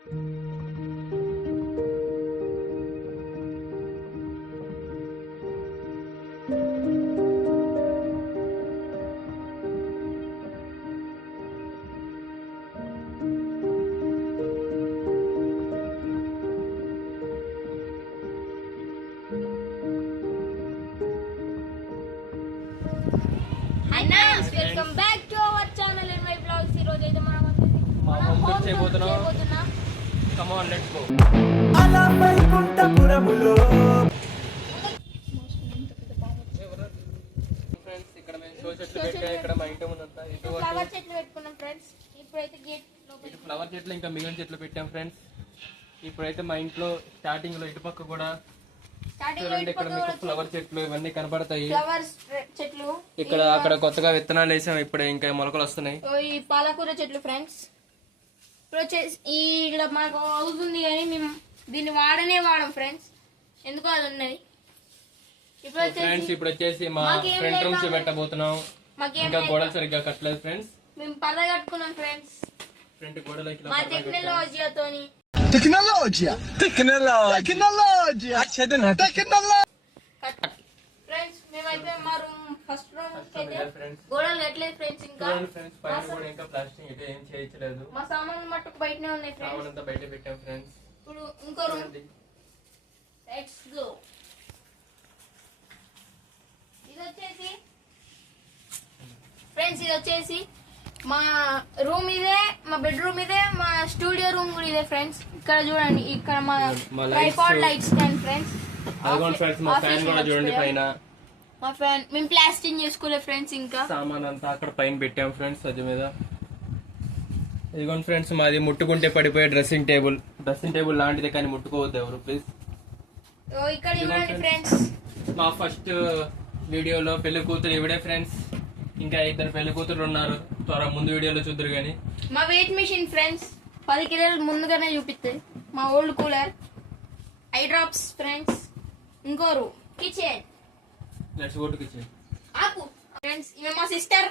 Welcome back to our channel and my blogs. ఈ రోజు అయితే మనం హోమ్ చేయబోతున్నాం. Come on let's go. Ala Vaikunthapurramuloo friends ఇక్కడ మేము షో చెట్లు పెట్టాం. ఇక్కడ మా ఇంటి ముందంతా ఫ్లవర్ చెట్లు పెట్టుకున్నాం ఫ్రెండ్స్. ఇప్పుడైతే గేట్ లోపల ఫ్లవర్ చెట్లు ఇంకా మిగిలిన చెట్లు పెట్టాం ఫ్రెండ్స్. ఇప్పుడైతే మా ఇంట్లో స్టార్టింగ్ లో ఇటుపక్క కూడా ఇక్కడ మీకు ఫ్లవర్ చెట్లు ఇవన్నీ కనబడతాయి. చెట్లు ఇక్కడ అక్కడ కొత్తగా విత్తనాలు వేసాం. ఇప్పుడు ఇంకా మొలకలు వస్తున్నాయి. ఈ పాలకూర చెట్లు ఫ్రెండ్స్. ఇప్పుడు వచ్చేసి ఇలా మాకు అవుతుంది కానీ మేము దీన్ని వాడం ఫ్రెండ్స్. ఎందుకో అది ఉన్నది. ఇప్పుడు వచ్చేసి మా ఫ్రంట్ రూమ్స్ పెట్టబోతున్నాం. ఇంకా గోడలు సరిగ్గా కట్టలేదు ఫ్రెండ్స్. మేము పరద కట్టుకున్నాం ఫ్రెండ్స్. ఫ్రంట్ గోడలకి మా టెక్నాలజీతోని Tecnologia ఫ్రెండ్స్. మేమైతే మా రూమ్ ఫస్ట్ రూమ్ గోడలు కట్టలేదు ఫ్రెండ్స్. ఇంకా ప్లాస్టింగ్ అయితే ఏం చేయట్లేదు. మా సామాన్లు మట్టుకు బయటనే ఉన్నాయి ఫ్రెండ్స్. సామాన్ అంతా బయట పెట్టాం ఫ్రెండ్స్. ఇప్పుడు ఇంకో రూమ్ లెట్స్ గో. ఇది వచ్చేసి మా రూమ్ ఇదే, మా బెడ్రూమ్ ఇదే, మా స్టూడియో రూమ్ కూడా ఇదే ఫ్రెండ్స్. ఇక్కడ చూడండి, ఇక్కడ మా ట్రైపాడ్ లైట్ స్టాండ్ ఫ్రెండ్స్. మా ఫ్యాన్ కూడా చూడండి పైన. మా ఫ్యాన్ మేము ప్లాస్టింగ్ చేసుకోలేదు ఫ్రెండ్స్. ఇంకా సామాన్ అంతా అక్కడ పైన పెట్టాం ఫ్రెండ్స్. అది మీద ఇదిగోండి ఫ్రెండ్స్, మాది ముట్టుకుంటే పడిపోయే డ్రెస్సింగ్ టేబుల్ లాంటిది, కానీ ముట్టుకోవద్దు ఎవరు ప్లీజ్. ఇక్కడ చూడండి ఫ్రెండ్స్, మా ఫస్ట్ వీడియోలో పెళ్లి కూతురు ఇవిడే ఫ్రెండ్స్. ఇంకా ఇద్దరు పెళ్లి కూతురు ఉన్నారు, త్వర ముందు వీడియోలో చూద్దరు గానీ. మా వెయిట్ మిషన్ ఫ్రెండ్స్ 10 కిలోలు ముందుగానే చూపిస్తుంది. మా old cooler, eye drops friends. ఇంకో room kitchen. Let's go to kitchen. ఆపు ఫ్రెండ్స్, ఇవి మా సిస్టర్.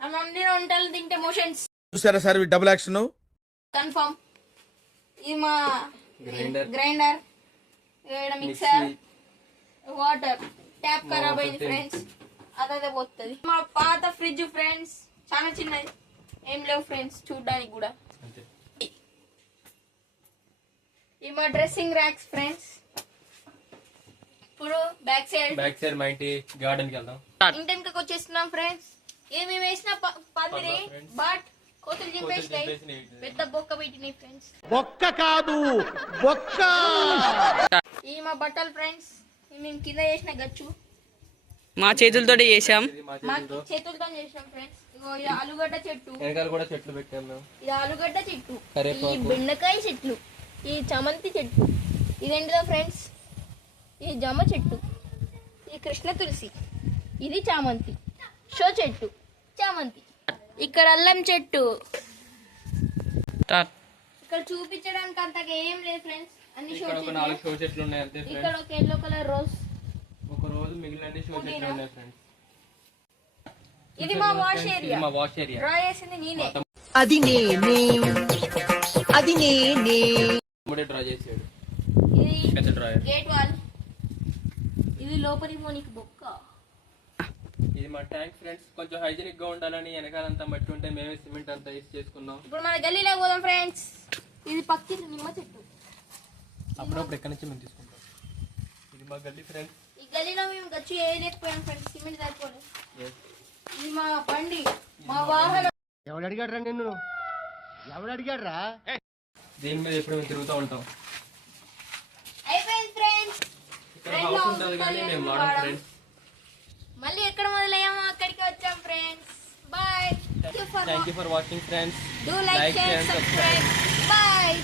ఆ వండిన వంటలు తింటే మోషన్స్. చూసారా సార్ డబుల్ యాక్షన్ కన్ఫర్మ్. ఇది మా గ్రైండర్, మిక్సర్, వాటర్ ట్యాప్ ఖరాబ్ అయింది ఫ్రెండ్స్. అదే పోతుంది. మా పాత ఫ్రిడ్జ్ ఫ్రెండ్స్, చాలా చిన్నది, ఏం లేవు ఫ్రెండ్స్ చూడడానికి కూడా. ఈ మా డ్రెస్సింగ్ ర్యాక్స్ ఫ్రెండ్స్. ఇప్పుడు బ్యాక్ సైడ్ మా ఇంటి గార్డెన్ కి వెళ్దాం. ఇంటికి వచ్చేస్తున్నాం ఫ్రెండ్స్. ఏమేమి వేసిన పందిరి, బట్ కోతులు చింపేసినాయి, పెద్ద బొక్క పెట్టినాయి ఫ్రెండ్స్. బొక్క కాదు బొక్క. ఈ మా బట్టలు ఫ్రెండ్స్, మేము కింద చేసిన గచ్చు మా చేతులతో చేసాం. చేతులతో చేసాం ఫ్రెండ్స్. ఇది ఆలుగడ్డ చెట్టు, వెనకాల కూడా చెట్లు పెట్టాం మేము. ఇది ఆలుగడ్డ చెట్టు, ఈ బెండకాయ చెట్లు, ఈ చామంతి చెట్టు, ఇదేంటిదో ఫ్రెండ్స్, ఇది జామ చెట్టు, ఇది కృష్ణ తులసి, ఇది చామంతి. షో చెట్టు చామంతి. ఇక్కడ అల్లం చెట్టు. ఇక్కడ చూపించడానికి అంతగా ఏం లేదు ఫ్రెండ్స్, అన్ని షో చెట్లు ఉన్నాయి. ఇక్కడ ఒక ఎల్లో కలర్ రోజ్, ఒక రోజు మిగిలిన షో చెట్లు ఉన్నాయి ఫ్రెండ్స్. ఇది మా వాష్ ఏరియా. డ్రా చేసింది నేనే. అది నేనే డ్రా చేసాడు. ఇది గేట్ వాల్. ఇది లోపలి మోనికి బొక్క. ఇది మా ట్యాంక్ ఫ్రెండ్స్. కొంచెం హైజీనిక్ గా ఉండాలని వెనకాలంతా మట్టి ఉంటే మేమే సిమెంట్ అంతా వేసి చేసుకున్నాం. ఇప్పుడు మన గల్లీలో పోదాం ఫ్రెండ్స్. ఇది పక్కింటి నిమ్మ చెట్టు. అప్పుడప్పుడు ఎక్కడి నుంచి మేము తీసుకుంటాం. ఇది మా గల్లీ ఫ్రెండ్స్. ఈ గల్లీలో మేము గచ్చు వేయలేకపోయాం ఫ్రెండ్స్, సిమెంట్ సరిపోలేదు. ఇది మా బండి, మా వాహనం. ఎవడు అడిగాడ్రా నిన్ను? ఎవడు అడిగాడ్రా? దీని మీద ఎప్పుడు మేము తిరుగుతూ ఉంటాం. అయిపోయింది ఫ్రెండ్స్. ఇక్కడ హౌస్ ఉంటుంది కానీ మేము వాడం ఫ్రెండ్స్. మళ్ళీ ఎక్కడ మొదలయ్యామో అక్కడికి వచ్చాం friends. Bye. Thank you for watching friends. Do like, share, subscribe. Bye.